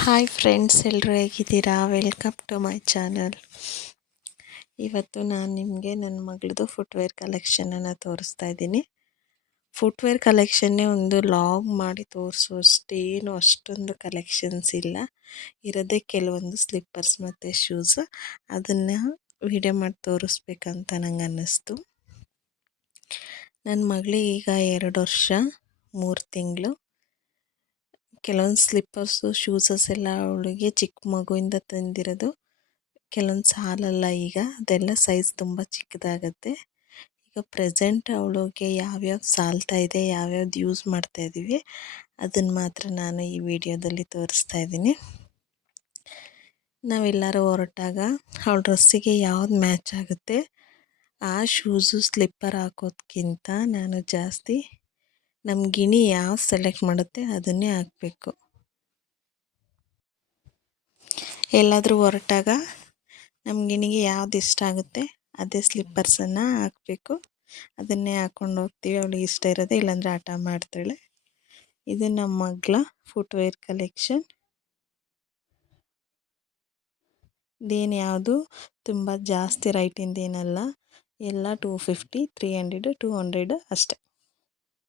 Hi friends, ಎಲ್ಲರೂ ಹೇಗಿದ್ದೀರಾ? Welcome to my channel. ಇವತ್ತು ನಾನು ನಿಮಗೆ ನನ್ನ ಮಗಳದು ಫುಟ್ವೇರ್ ಕಲೆಕ್ಷನನ್ನು ತೋರಿಸ್ತಾ ಇದ್ದೀನಿ. ಫುಟ್ವೇರ್ ಕಲೆಕ್ಷನ್ನೇ ಒಂದು ಲಾಗ್ ಮಾಡಿ ತೋರಿಸುವಷ್ಟೇನು ಅಷ್ಟೊಂದು ಕಲೆಕ್ಷನ್ಸ್ ಇಲ್ಲ. ಇರೋದೇ ಕೆಲವೊಂದು ಸ್ಲಿಪ್ಪರ್ಸ್ ಮತ್ತು ಶೂಸ್. ಅದನ್ನು ವಿಡಿಯೋ ಮಾಡಿ ತೋರಿಸ್ಬೇಕಂತ ನಂಗೆ ಅನ್ನಿಸ್ತು. ನನ್ನ ಮಗಳಿಗೆ ಈಗ 2 ವರ್ಷ 3 ತಿಂಗಳು. ಕೆಲವೊಂದು ಸ್ಲಿಪ್ಪರ್ಸು ಶೂಸಸ್ ಎಲ್ಲ ಅವಳಿಗೆ ಚಿಕ್ಕ ಮಗುವಿಂದ ತಂದಿರೋದು. ಕೆಲವೊಂದು ಸಾಲಲ್ಲ, ಈಗ ಅದೆಲ್ಲ ಸೈಜ್ ತುಂಬ ಚಿಕ್ಕದಾಗತ್ತೆ. ಈಗ ಪ್ರೆಸೆಂಟ್ ಅವಳಿಗೆ ಯಾವ್ಯಾವ್ದು ಸಾಲ್ತಾ ಇದೆ, ಯಾವ್ಯಾವ್ದು ಯೂಸ್ ಮಾಡ್ತಾಯಿದ್ದೀವಿ ಅದನ್ನು ಮಾತ್ರ ನಾನು ಈ ವಿಡಿಯೋದಲ್ಲಿ ತೋರಿಸ್ತಾ ಇದ್ದೀನಿ. ನಾವೆಲ್ಲರೂ ಹೊರಟಾಗ ಅವಳ ಡ್ರೆಸ್ಸಿಗೆ ಯಾವ್ದು ಮ್ಯಾಚ್ ಆಗುತ್ತೆ ಆ ಶೂಸು ಸ್ಲಿಪ್ಪರ್ ಹಾಕೋದಕ್ಕಿಂತ ನಾನು ಜಾಸ್ತಿ ನಮ್ಮ ಗಿಣಿ ಯಾವ್ದು ಸೆಲೆಕ್ಟ್ ಮಾಡುತ್ತೆ ಅದನ್ನೇ ಹಾಕಬೇಕು. ಎಲ್ಲಾದರೂ ಹೊರಟಾಗ ನಮ್ಮ ಗಿಣಿಗೆ ಯಾವ್ದು ಇಷ್ಟ ಆಗುತ್ತೆ ಅದೇ ಸ್ಲಿಪ್ಪರ್ಸನ್ನು ಹಾಕಬೇಕು. ಅದನ್ನೇ ಹಾಕ್ಕೊಂಡು ಹೋಗ್ತೀವಿ. ಅವಳಿಗೆ ಇಷ್ಟ ಇರೋದೇ, ಇಲ್ಲಾಂದರೆ ಆಟ ಮಾಡ್ತಾಳೆ. ಇದು ನಮ್ಮ ಮಗಳ ಫುಟ್ವೇರ್ ಕಲೆಕ್ಷನ್. ಇದೇನು ಯಾವುದು ತುಂಬ ಜಾಸ್ತಿ ರೈಟಿಂದೇನಲ್ಲ, ಎಲ್ಲ 250, 300, 200 ಅಷ್ಟೆ.